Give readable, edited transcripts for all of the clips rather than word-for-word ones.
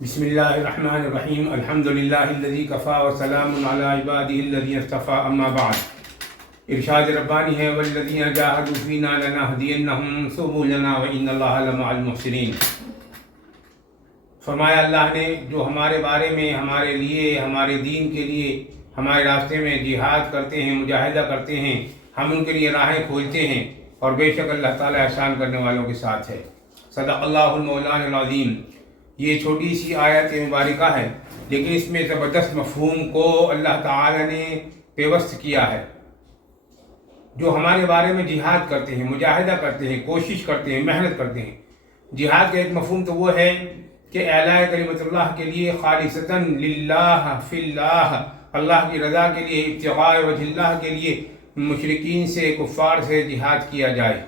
بسم اللہ الرحمن الرحیم الحمد للہ الذی کفا وسلام علی عبادہ الذین اصطفی اما بعد۔ ارشاد ربانی ہے والذین جاہدوا فینا لنہدینہم سبلنا وان اللہ لمع المحسنین۔ فرمایا اللہ نے جو ہمارے بارے میں ہمارے لیے ہمارے دین کے لیے ہمارے راستے میں جہاد کرتے ہیں مجاہدہ کرتے ہیں ہم ان کے لیے راہیں کھولتے ہیں اور بے شک اللہ تعالیٰ احسان کرنے والوں کے ساتھ ہے۔ صدق اللہ المولانا العظیم۔ یہ چھوٹی سی آیت مبارکہ ہے لیکن اس میں زبردست مفہوم کو اللہ تعالی نے پیوست کیا ہے۔ جو ہمارے بارے میں جہاد کرتے ہیں مجاہدہ کرتے ہیں کوشش کرتے ہیں محنت کرتے ہیں، جہاد کا ایک مفہوم تو وہ ہے کہ اعلاء کلمت اللہ کے لیے خالصتاً للہ فی اللہ، اللہ کی رضا کے لیے ابتغاء وجہ اللہ کے لیے مشرکین سے کفار سے جہاد کیا جائے۔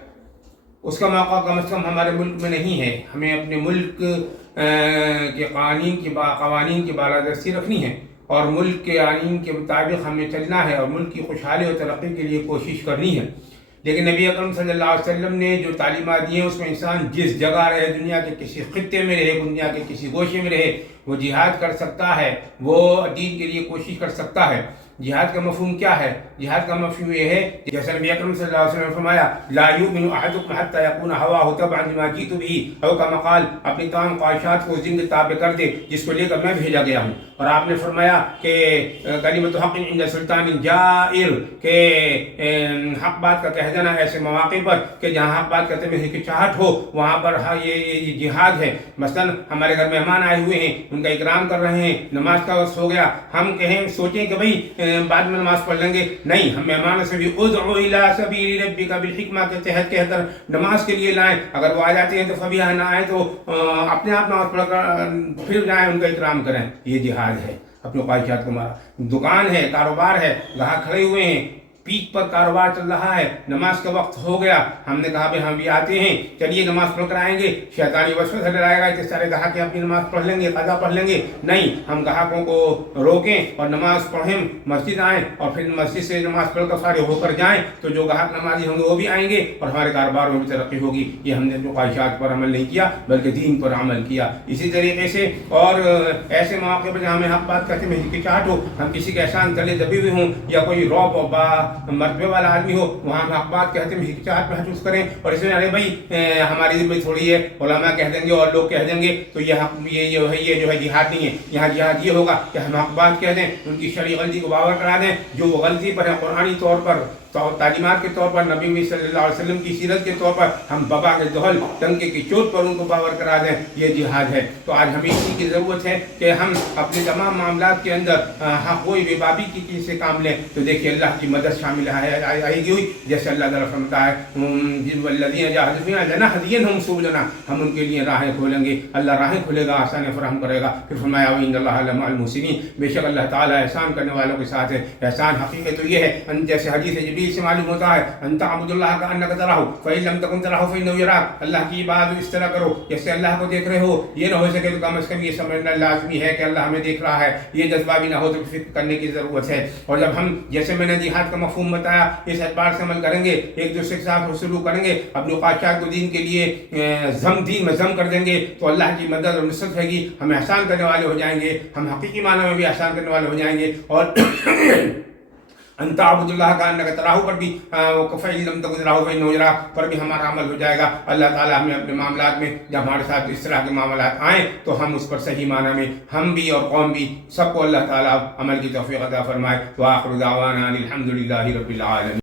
اس کا موقع کم از کم ہمارے ملک میں نہیں ہے۔ ہمیں اپنے ملک کے قوانین کی بالادستی رکھنی ہے اور ملک کے قوانین کے مطابق ہمیں چلنا ہے اور ملک کی خوشحالی اور ترقی کے لیے کوشش کرنی ہے۔ لیکن نبی اکرم صلی اللہ علیہ وسلم نے جو تعلیمات دی ہیں اس میں انسان جس جگہ رہے، دنیا کے کسی خطے میں رہے، دنیا کے کسی گوشے میں رہے، وہ جہاد کر سکتا ہے، وہ دین کے لیے کوشش کر سکتا ہے۔ جہاد کا مفہوم کیا ہے؟ جہاد کا مفہوم یہ ہے جیسا نبی اکرم صلی اللہ علیہ وسلم نے فرمایا لا یؤمن احدکم حتی یکون ہواہ تبعا لما جئت بہ، او کما قال اپنی تمام خواہشات کو اس دین کے تابع کر دے جس کو لے کر میں بھیجا گیا ہوں۔ اور آپ نے فرمایا کہ کلمۃ حق عند سلطان جائر، کہ حق بات کا کہہ دینا ایسے مواقع پر کہ جہاں حق بات کرتے میں ہچکچاہٹ ہو وہاں پر یہ جہاد ہے۔ مثلا ہمارے گھر مہمان آئے ہوئے ہیں، ان کا اکرام کر رہے ہیں، نماز کا وقت ہو گیا، ہم سوچیں کہ بھئی بعد میں نماز پڑھ لیں گے، نہیں، ہم مہمانوں سے بھی ادعو الی سبیل ربک بالحکمہ کے تحت کہہ کر نماز کے لیے لائیں۔ اگر وہ آ جاتے ہیں تو فبیہا، نہ آئے تو اپنے آپ نماز پڑھ کر پھر جائیں ان کا اکرام کریں۔ یہ جہاد ہے، اپنی خواہشات کو مارا۔ دکان ہے، کاروبار ہے، گاہک کھڑے ہوئے ہیں، پیک پر کاروبار چل رہا ہے، نماز کا وقت ہو گیا، ہم نے کہا بھئی ہم بھی آتے ہیں، چلیے نماز پڑھ کر آئیں گے، شیطانی وسوسہ ڈلائے گا کہ سارے گاہک اپنی نماز پڑھ لیں گے، قضا پڑھ لیں گے، نہیں، ہم گاہکوں کو روکیں اور نماز پڑھیں، مسجد آئیں اور پھر مسجد سے نماز پڑھ کر فارغ ہو کر جائیں تو جو گاہک نمازی ہوں گے وہ بھی آئیں گے اور ہمارے کاروبار میں بھی ترقی ہوگی۔ یہ ہم نے جو خواہشات پر عمل نہیں کیا بلکہ دین پر عمل کیا۔ اسی طریقے سے اور ایسے مواقع پر جہاں ہمیں حق بات کرتے میں ہچکچاہٹ ہو، ہم کسی کے احسان تلے دبے ہوئے ہوں یا کوئی رعب و مرتبے والا آدمی ہو، وہاں ہم حق بات کہتے ہیں ہچکچاہٹ محسوس کریں اور اس میں ارے بھائی ہماری ذمہ تھوڑی ہے، علماء کہہ دیں گے اور لوگ کہہ دیں گے تو یہ جو ہے جہاد نہیں ہے۔ یہاں جہاد یہ ہوگا کہ ہم حق بات کہہ دیں، ان کی شرعی غلطی کو باور کرا دیں، جو وہ غلطی پر ہے قرآنی طور پر تعلیمات کے طور پر نبی صلی اللہ علیہ وسلم کی سیرت کے طور پر ہم بابا کے دہل ٹنکے کی چوٹ پر ان کو باور کرا دیں، یہ جہاد ہے۔ تو آج ہمیں اسی کی ضرورت ہے کہ ہم اپنے تمام معاملات کے اندر کوئی بے بابی کی چیز سے کام لیں تو دیکھیے اللہ کی مدد شامل آئے گی ہوئی، جیسے اللہ تعالیٰ فرماتا ہے والذین جاہدوا فینا لنہدینہم سبلنا، ہم ان کے لیے راہیں کھولیں گے، اللہ راہیں کھولے گا، آسانیاں فراہم کرے گا۔ پھر فرمایا وان اللہ لمع المحسنین، بے شک اللہ تعالیٰ احسان کرنے والوں کے ساتھ ہے۔ احسان حقیقت تو یہ ہے جیسے حدیث جبریل سے معلوم ہوتا ہے ان تعبد اللہ کانک تراہ فان لم تکن تراہ فانہ یراک، اللہ کی عبادت اس طرح کرو جیسے اللہ کو دیکھ رہے ہو۔ یہ نہ ہو سکے تو کم از کم یہ سمجھنا لازمی ہے کہ اللہ ہمیں دیکھ رہا ہے، یہ جذبہ بھی نہ ہو تو فکر کرنے کی ضرورت ہے۔ اور جب ہم جیسے میں نے جہاد کا مفہوم بتایا اس اعتبار سے عمل کریں گے، ایک دوسرے کے ساتھ سلوک کریں گے، اپنی خواہشات کو دین کے لیے دین میں ضم کر دیں گے تو اللہ کی مدد اور نصرت رہے گی، ہم احسان کرنے والے ہو جائیں گے، ہم حقیقی معنی میں بھی احسان کرنے والے ہو جائیں گے۔ اور ان تعبد اللہ کانک تراہ پر بھی فان لم تکن تراہ فانہ یراک پر بھی ہمارا عمل ہو جائے گا۔ اللہ تعالیٰ ہمیں اپنے معاملات میں جب ہمارے ساتھ اس طرح کے معاملات آئیں تو ہم اس پر صحیح معنی میں ہم بھی اور قوم بھی سب کو اللہ تعالیٰ عمل کی توفیق عطا فرمائے۔ وآخر دعوانا الحمد للہ رب العالمین۔